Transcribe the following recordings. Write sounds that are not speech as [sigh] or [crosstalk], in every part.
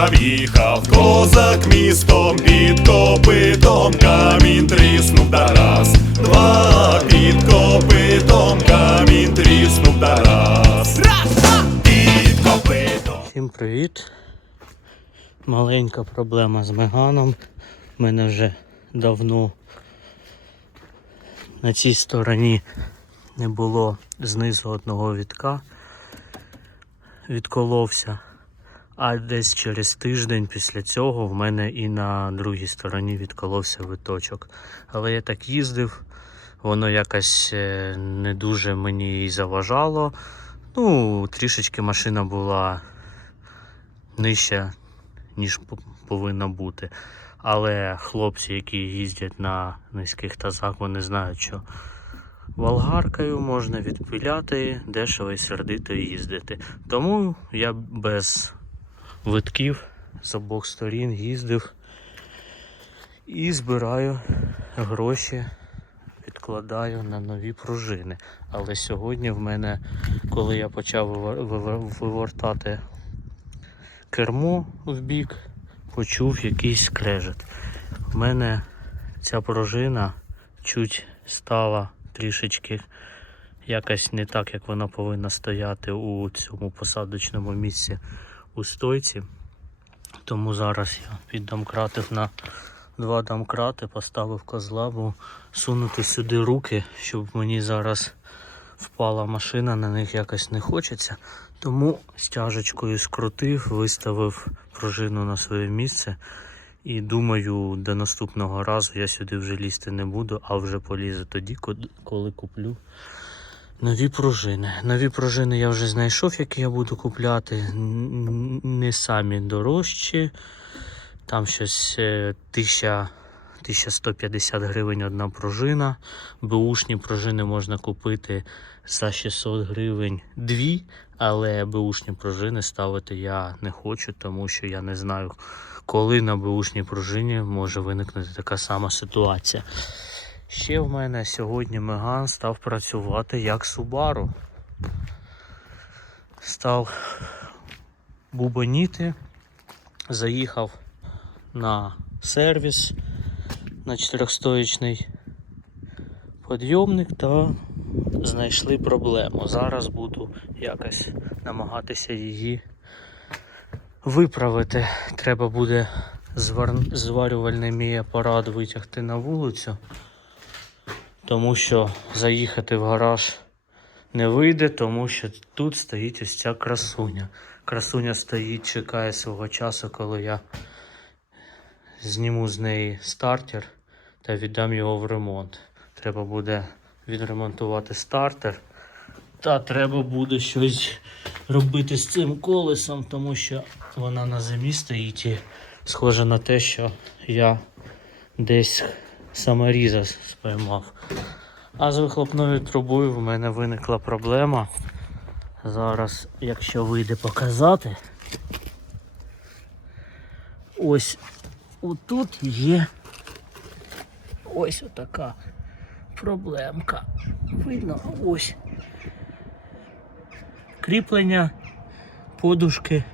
Їхав, їхав козак містом під копитом камінь тріснув да раз, два під копитом камінь тріснув да раз, раз, два, під копитом. Всім привіт. Маленька проблема з меганом. У мене вже давно на цій стороні не було знизу одного вітка. Відколовся. А десь через тиждень після цього в мене і на другій стороні відколовся виточок. Але я так їздив, воно якось е, не дуже мені і заважало. Ну, трішечки машина була нижча, ніж повинна бути. Але хлопці, які їздять на низьких тазах, вони знають, що волгаркою можна відпиляти, дешево і сердито їздити. Тому я без витків з обох сторін їздив і збираю гроші, відкладаю на нові пружини. Але сьогодні в мене, коли я почав вивер- вивер- вивертати кермо в бік, почув якийсь скрежет. У мене ця пружина чуть стала трішечки якось не так, як вона повинна стояти у цьому посадочному місці у стойці. Тому зараз я піддомкратив на два домкрати, поставив козла, бо сунути сюди руки, щоб мені зараз впала машина, на них якось не хочеться. Тому стяжечкою скрутив, виставив пружину на своє місце. І думаю, до наступного разу я сюди вже лізти не буду, а вже полізу тоді, коли куплю нові пружини. Нові пружини я вже знайшов, які я буду купляти. Не самі дорожчі. Там щось е, 1000 1150 гривень одна пружина. Бушні пружини можна купити за 600 гривень дві, але бушні пружини ставити я не хочу, тому що я не знаю, коли на бушній пружині може виникнути така сама ситуація. Ще в мене сьогодні Меган став працювати як Subaru. Став бубоніти, заїхав на сервіс на чотирьохстоєчний підйомник та знайшли проблему. Зараз буду якось намагатися її виправити. Треба буде звар- зварювальний мій апарат витягти на вулицю, тому що заїхати в гараж не вийде, тому що тут стоїть ось ця красуня. Красуня стоїть, чекає свого часу, коли я зніму з неї стартер та віддам його в ремонт. Треба буде відремонтувати стартер. Та треба буде щось робити з цим колесом, тому що вона на зимі стоїть і схоже на те, що я десь саморіза спіймав. А з вихлопною трубою в мене виникла проблема. Зараз, якщо вийде показати, ось отут є ось отака проблемка. Видно, ось кріплення подушки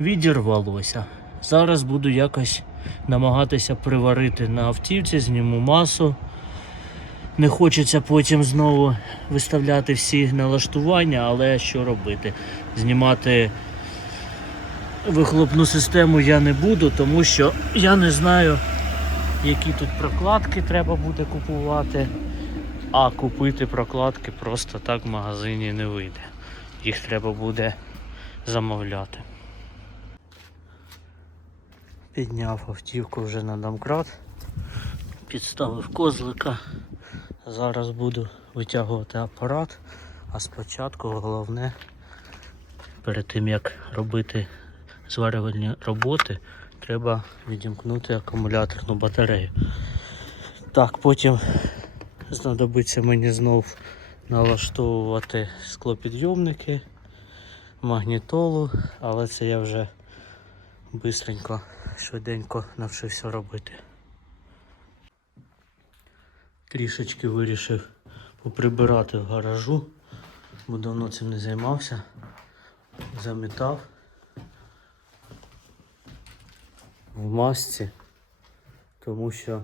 відірвалося. Зараз буду якось намагатися приварити на автівці, зніму масу. Не хочеться потім знову виставляти всі налаштування, але що робити? Знімати вихлопну систему я не буду, тому що я не знаю, які тут прокладки треба буде купувати. А купити прокладки просто так в магазині не вийде. Їх треба буде замовляти. Підняв автівку вже на домкрат, підставив козлика. Зараз буду витягувати апарат, а спочатку головне, перед тим як робити зварювальні роботи, треба відімкнути акумуляторну батарею. Так, потім знадобиться мені знов налаштовувати склопідйомники, магнітолу, але це я вже бистренько, швиденько навчився робити. Трішечки вирішив поприбирати в гаражу, бо давно цим не займався. Замітав. в масці, тому що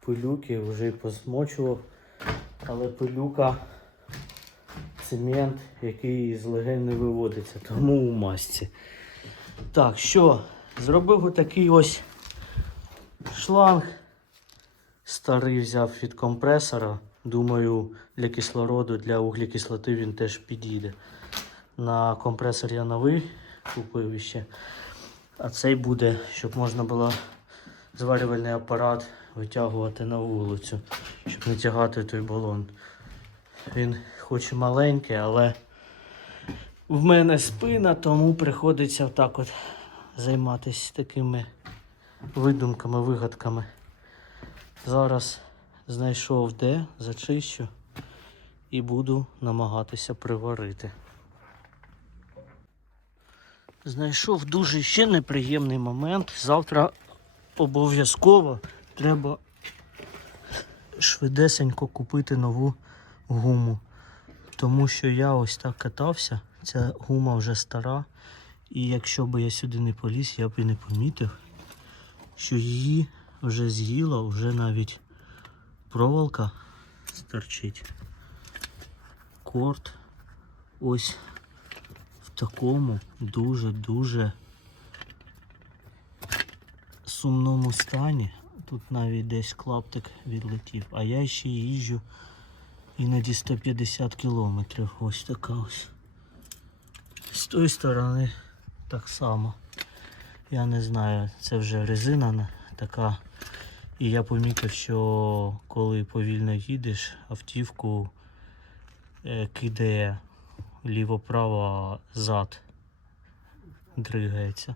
пилюки вже й посмочував, але пилюка цемент, який з легень не виводиться, тому у масці. Так, що, зробив отакий ось шланг. Старий взяв від компресора. Думаю, для кислороду, для вуглекислоти він теж підійде. На компресор я новий купив іще. А цей буде, щоб можна було зварювальний апарат витягувати на вулицю, щоб не тягати той балон. Він хоч і маленький, але в мене спина, тому приходиться так от займатися такими видумками, вигадками. Зараз знайшов де, зачищу і буду намагатися приварити. Знайшов дуже ще неприємний момент. Завтра обов'язково треба швидесенько купити нову гуму. Тому що я ось так катався, ця гума вже стара. І якщо б я сюди не поліз, я б і не помітив, що її вже з'їла, вже навіть проволока стерчить. Корт ось в такому дуже-дуже сумному стані. Тут навіть десь клаптик відлетів, а я ще їжджу іноді 150 кілометрів. Ось така ось. З тої сторони так само. Я не знаю, це вже резина така. І я помітив, що коли повільно їдеш, автівку е, кидає ліво-право зад дригається.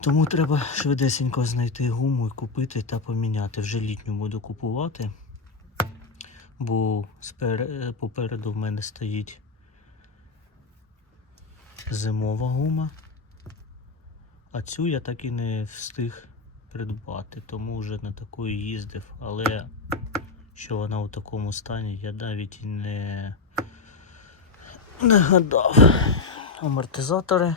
Тому треба швидесенько знайти гуму і купити та поміняти. Вже літню буду купувати, бо е, попереду в мене стоїть зимова гума. А цю я так і не встиг придбати, тому вже на такою їздив. Але що вона у такому стані, я навіть і не, не гадав. Амортизатори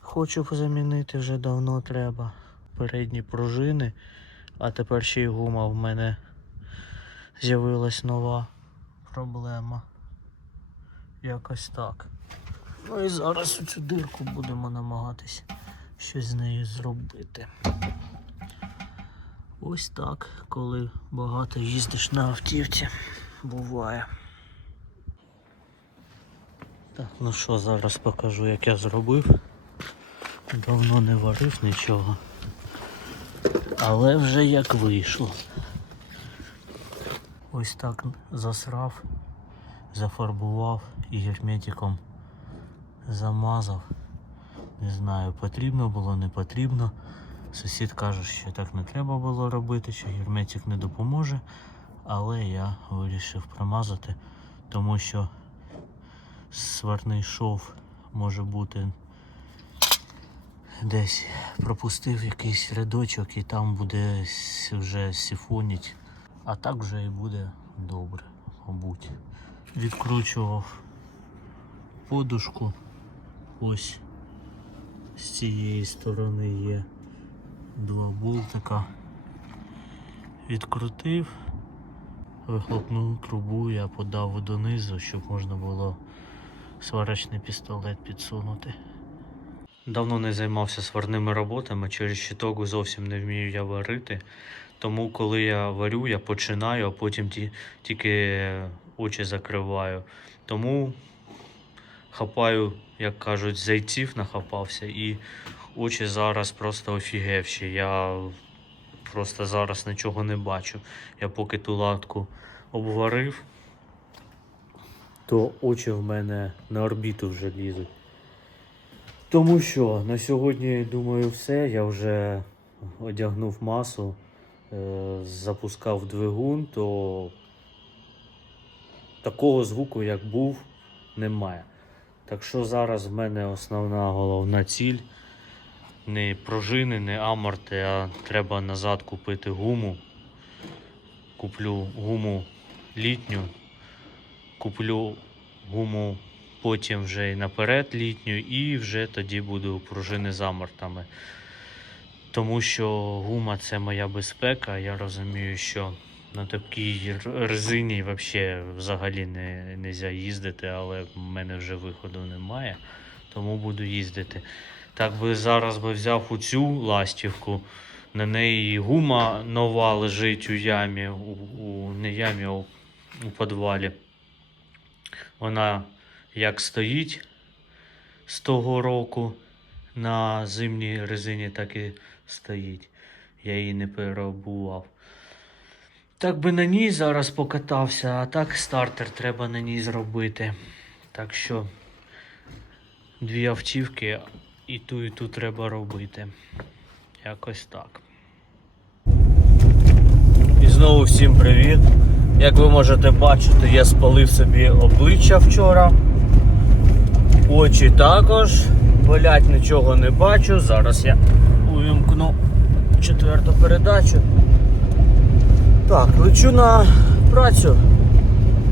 хочу замінити вже давно треба. Передні пружини, а тепер ще й гума в мене з'явилась нова проблема. Якось так. Ну і зараз у цю дирку будемо намагатись щось з нею зробити. Ось так, коли багато їздиш на автівці, буває. Так, ну що, зараз покажу, як я зробив. Давно не варив нічого. Але вже як вийшло. Ось так засрав, зафарбував і герметиком замазав. Не знаю, потрібно було, не потрібно. Сусід каже, що так не треба було робити, що герметик не допоможе. Але я вирішив промазати, тому що сварний шов може бути десь пропустив якийсь рядочок і там буде вже сифоніть. А так вже і буде добре, мабуть. Відкручував подушку. Ось з цієї сторони є два болтика. Відкрутив, вихлопну трубу я подав донизу, щоб можна було сварочний пістолет підсунути. Давно не займався сварними роботами, через щиток зовсім не вмію я варити. Тому коли я варю, я починаю, а потім ті, тільки очі закриваю. Тому хапаю, як кажуть, зайців нахапався і очі зараз просто офігевші. Я просто зараз нічого не бачу. Я поки ту латку обварив, то очі в мене на орбіту вже лізуть. Тому що на сьогодні, думаю, все. Я вже одягнув масу, е, запускав двигун, то такого звуку, як був, немає. Так що зараз в мене основна головна ціль не пружини, не аморти, а треба назад купити гуму. Куплю гуму літню, куплю гуму потім вже і наперед літню, і вже тоді буду пружини з амортами. тому що гума це моя безпека. Я розумію, що на такій резині вообще взагалі не можна їздити, але в мене вже виходу немає, тому буду їздити. Так би зараз би взяв у цю ластівку, на неї гума нова лежить у ямі, у, у не ямі, а у, у підвалі. Вона як стоїть з того року на зимній резині, так і стоїть. Я її не переобував. Так би на ній зараз покатався, а так стартер треба на ній зробити. Так що дві автівки і ту, і ту треба робити. Якось так. І знову всім привіт. Як ви можете бачити, я спалив собі обличчя вчора. Очі також. Болять нічого не бачу. Зараз я увімкну четверту передачу. Так, лечу на працю.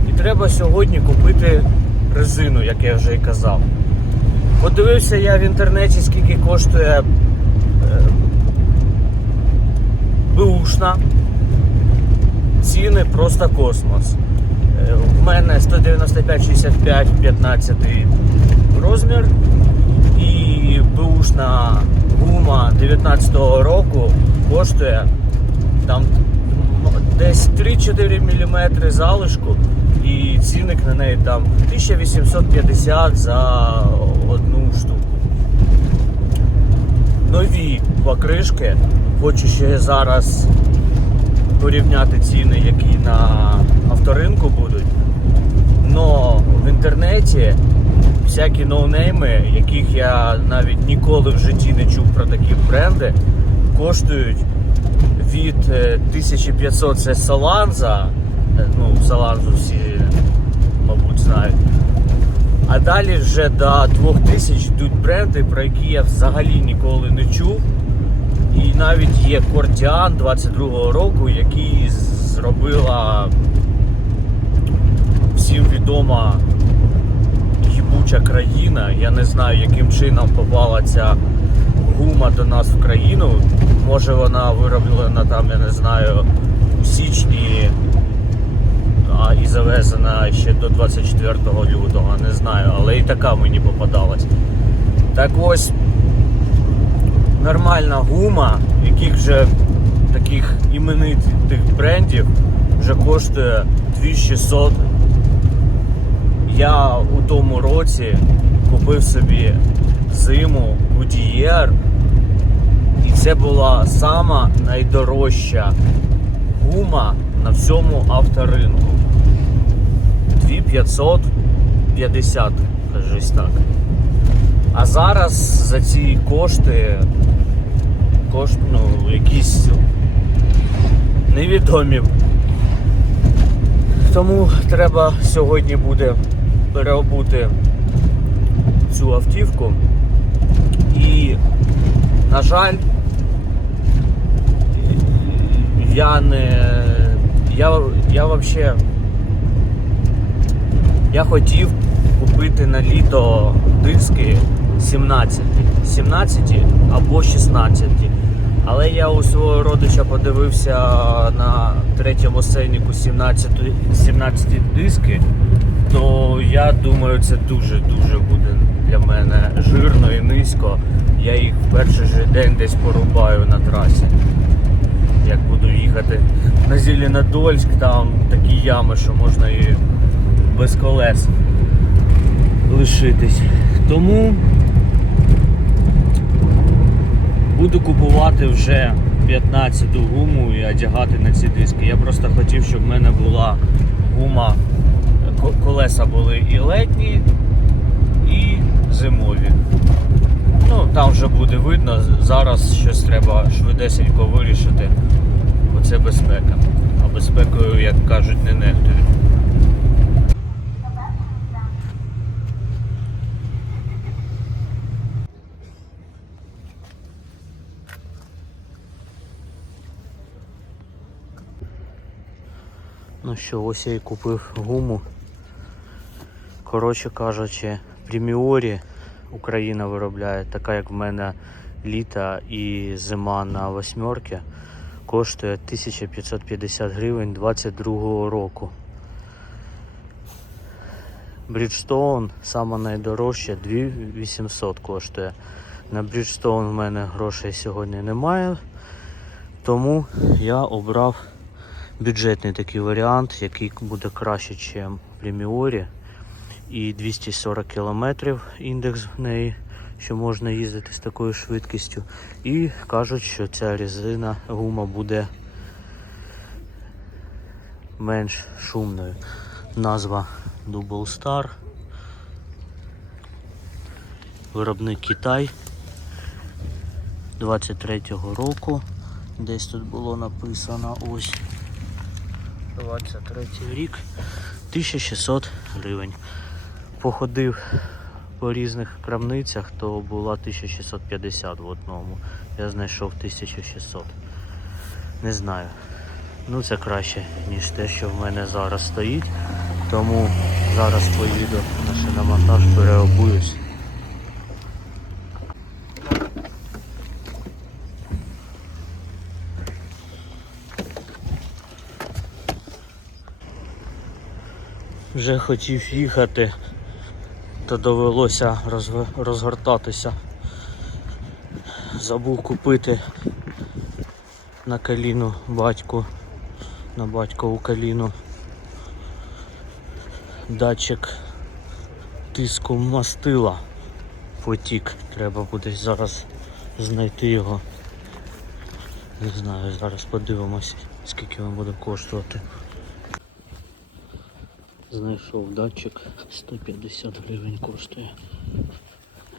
І треба сьогодні купити резину, як я вже і казав. Подивився я в інтернеті, скільки коштує е, беушна. Ціни просто космос. Е, В мене 195-65 15 розмір і беушна гума 19-го року коштує там десь 3-4 мм залишку і цінник на неї там 1850 за одну штуку. Нові покришки, хочу ще зараз порівняти ціни, які на авторинку будуть. Но в інтернеті всякі ноунейми, яких я навіть ніколи в житті не чув про такі бренди, коштують від е, 1500 це Соланза, е, ну Соланзу всі, мабуть, знають. А далі вже до 2000 йдуть бренди, про які я взагалі ніколи не чув. І навіть є Кордіан 22-го року, який зробила всім відома їбуча країна. Я не знаю, яким чином попала ця гума до нас в країну. Може вона вироблена там, я не знаю, у січні а, і завезена ще до 24 лютого, не знаю, але і така мені попадалась. Так ось нормальна гума, яких вже таких іменитих брендів вже коштує 2600. Я у тому році купив собі зиму Goodyear це була сама найдорожча гума на всьому авторинку. 2550, кажись так. А зараз за ці кошти, кошт, ну, якісь невідомі. Тому треба сьогодні буде переобути цю автівку. І, на жаль, я не. Я, я взагалі. Я хотів купити на літо диски 17, 17 або 16. Але я у свого родича подивився на третьому сценіку 17, 17 диски, то я думаю, це дуже-дуже буде для мене жирно і низько. Я їх в перший же день десь порубаю на трасі. Як буду їхати на Зеленодольськ, там такі ями, що можна і без колес лишитись. Тому буду купувати вже 15-ту гуму і одягати на ці диски. Я просто хотів, щоб в мене була гума, колеса були і летні, і зимові. Ну, там вже буде видно. Зараз щось треба швидесенько вирішити, бо це безпека. А безпекою, як кажуть, не нехтують. Ну що, ось я і купив гуму. Коротше кажучи, Приміорі Україна виробляє, така як в мене літа і зима на восьмерки коштує 1550 гривень 22 року. Bridgestone саме найдорожче 2800 коштує. На Bridgestone в мене грошей сьогодні немає, тому я обрав бюджетний такий варіант, який буде краще, ніж Приміорі. І 240 км індекс в неї, що можна їздити з такою швидкістю. І кажуть, що ця резина гума буде менш шумною. Назва Double Star. Виробник Китай 23-го року. Десь тут було написано ось 23 рік 1600 гривень. Походив по різних крамницях, то була 1650 в одному. Я знайшов 1600. Не знаю. Ну це краще, ніж те, що в мене зараз стоїть. Тому зараз поїду на шиномонтаж, переобуюсь. Вже хотів їхати, то довелося розгортатися. Забув купити на каліну батьку, на батькову каліну датчик тиску мастила потік. Треба буде зараз знайти його. Не знаю, зараз подивимося, скільки він буде коштувати. Знайшов датчик 150 гривень коштує.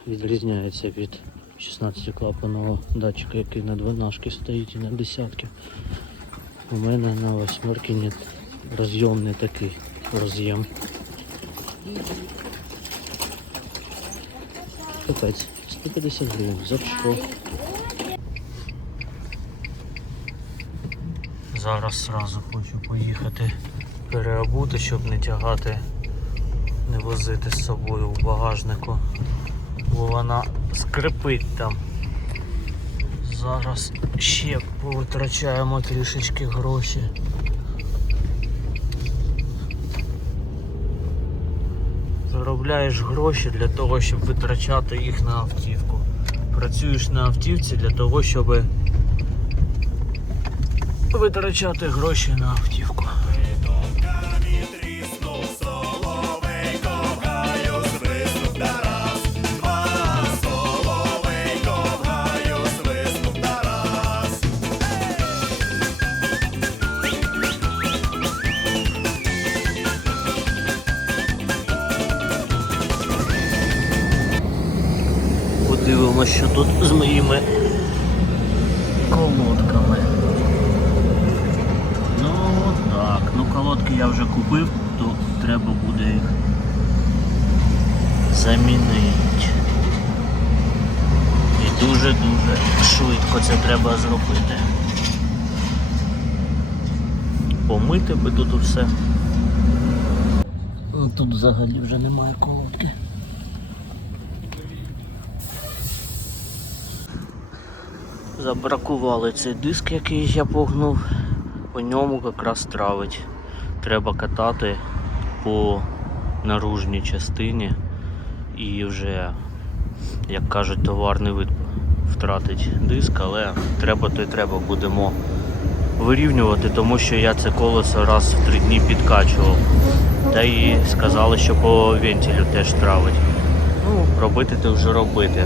Відрізняється від 16 клапаного датчика, який на дванашки стоїть і на десятки. У мене на восьмерки нет роз'єм не такий роз'єм. Капець, 150 гривень, за що? Зараз сразу хочу поїхати переобути, щоб не тягати, не возити з собою в багажнику, бо вона скрипить там. Зараз ще повитрачаємо трішечки гроші. Заробляєш гроші для того, щоб витрачати їх на автівку. Працюєш на автівці для того, щоб витрачати гроші на автівку. Подивимося, що тут з моїми колодками. Ну так, ну колодки я вже купив, то треба буде їх замінити. І дуже-дуже швидко це треба зробити. Помити би тут. Ну, Тут взагалі вже немає колодки. Забракували цей диск, який я погнув. По ньому якраз травить. Треба катати по наружній частині і вже, як кажуть, товарний вид втратить диск, але треба то й треба будемо вирівнювати, тому що я це колесо раз в три дні підкачував. Та і сказали, що по вентилю теж травить. Ну, робити то вже робити.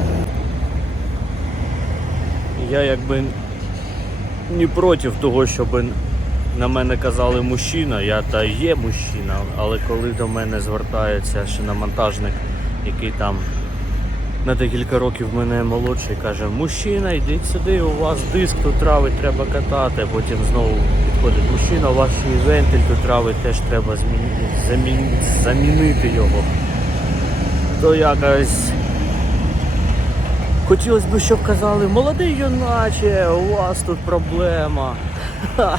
Я якби не проти того, щоб на мене казали мужчина, я та є мужчина, але коли до мене звертається шиномонтажник, який там на декілька років мене молодший, каже, мужчина, йдіть сюди, у вас диск тут травить, треба катати, потім знову підходить мужчина, у вас і вентиль тут травить, теж треба замінити його. То якось Хотілося б, щоб казали, молодий юначе, у вас тут проблема. [laughs]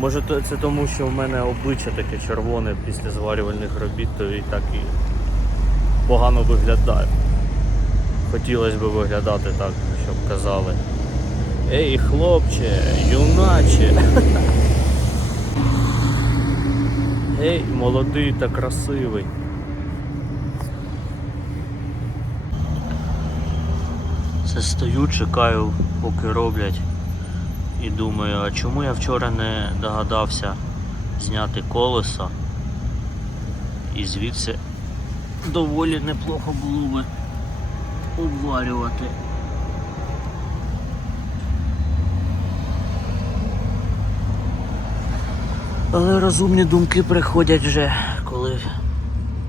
Може це тому, що в мене обличчя таке червоне після зварювальних робіт, то і так і погано виглядає. Хотілося б виглядати так, щоб казали. Ей, хлопче, юначе. [laughs] Ей, молодий та красивий. Це стою, чекаю, поки роблять. І думаю, а чому я вчора не догадався зняти колесо? І звідси доволі неплохо було би обварювати. Але розумні думки приходять вже, коли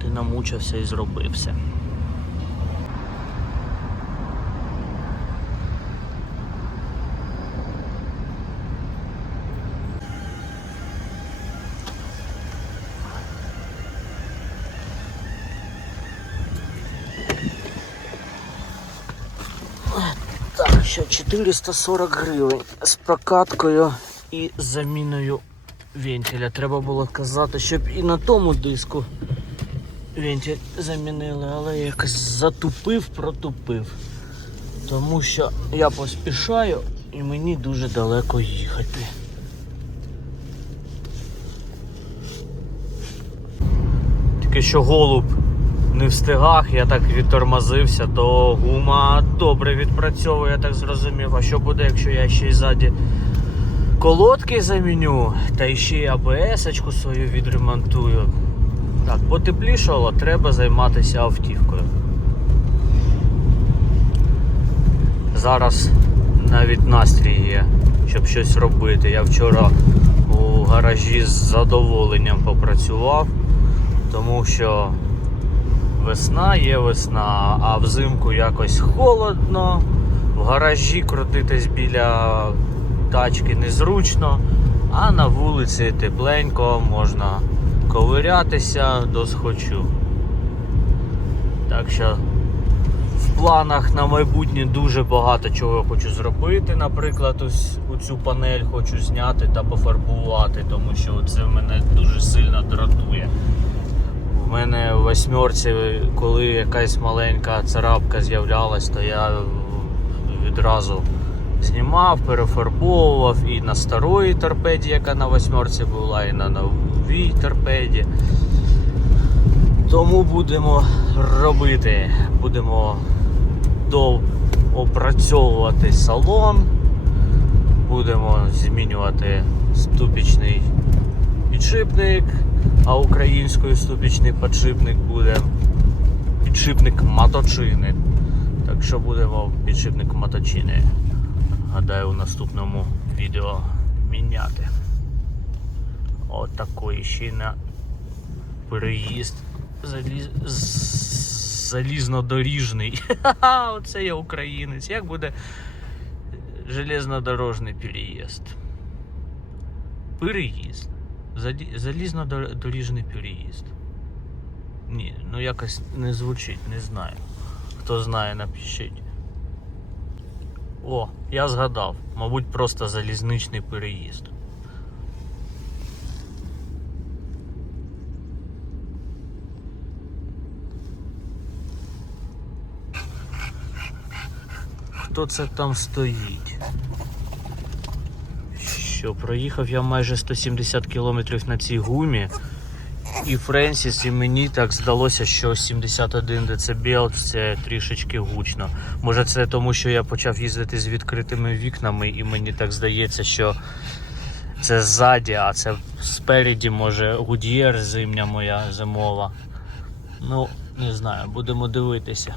ти намучився і зробив все. Так, що 440 гривень з прокаткою і заміною вентиля. Треба було казати, щоб і на тому диску вентиль замінили, але я якось затупив, протупив. Тому що я поспішаю і мені дуже далеко їхати. Тільки що голуб не встигав, я так відтормозився, то гума добре відпрацьовує, я так зрозумів. А що буде, якщо я ще й ззаді колодки заміню, та ще й АБС-очку свою відремонтую. Так, потеплішало, треба займатися автівкою. Зараз навіть настрій є, щоб щось робити. Я вчора у гаражі з задоволенням попрацював, тому що весна є весна, а взимку якось холодно, в гаражі крутитись біля тачки незручно, а на вулиці тепленько, можна ковирятися досхочу. Так що в планах на майбутнє дуже багато чого я хочу зробити. Наприклад, ось цю панель хочу зняти та пофарбувати, тому що це мене дуже сильно дратує. У мене в восьмерці, коли якась маленька царапка з'являлась, то я відразу знімав, перефарбовував і на старої торпеді, яка на восьмерці була, і на новій торпеді. Тому будемо робити, будемо доопрацьовувати салон, будемо змінювати ступічний підшипник, а українською ступічний підшипник буде підшипник маточини. Так що будемо підшипник маточини. Гадаю, у наступному відео міняти. Отакий ще на переїзд заліз... залізнодоріжний. Оце я українець. Як буде железнодорожний переїзд? Переїзд. Залізнодоріжний переїзд. Ні, ну якось не звучить, не знаю. Хто знає, напишіть. О, я згадав. Мабуть, просто залізничний переїзд. Хто це там стоїть? Що, проїхав я майже 170 км на цій гумі. І Френсіс, і мені так здалося, що 71 дБ це трішечки гучно. Може це тому, що я почав їздити з відкритими вікнами, і мені так здається, що це ззаді, а це спереді, може, гуд'єр зимня моя зимова. Ну, не знаю, будемо дивитися.